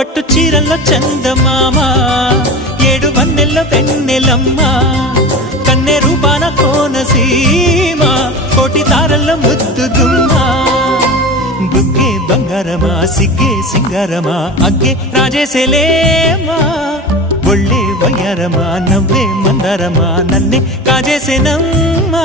పట్టు చీరల్లో చందమామ ఏడు వన్నెల్ల వెన్నెలమ్మ కన్నె రూపాన కోనసీమ కోటి తారల్లో ముద్దు గుమ్మ బుగ్గే బంగారమా సిగ్గే సింగారమా అగ్గే రాజేసేలేమా ఒళ్ళే వయ్యారమా నవ్వే మందారమా నన్నే కాజేసేనమ్మా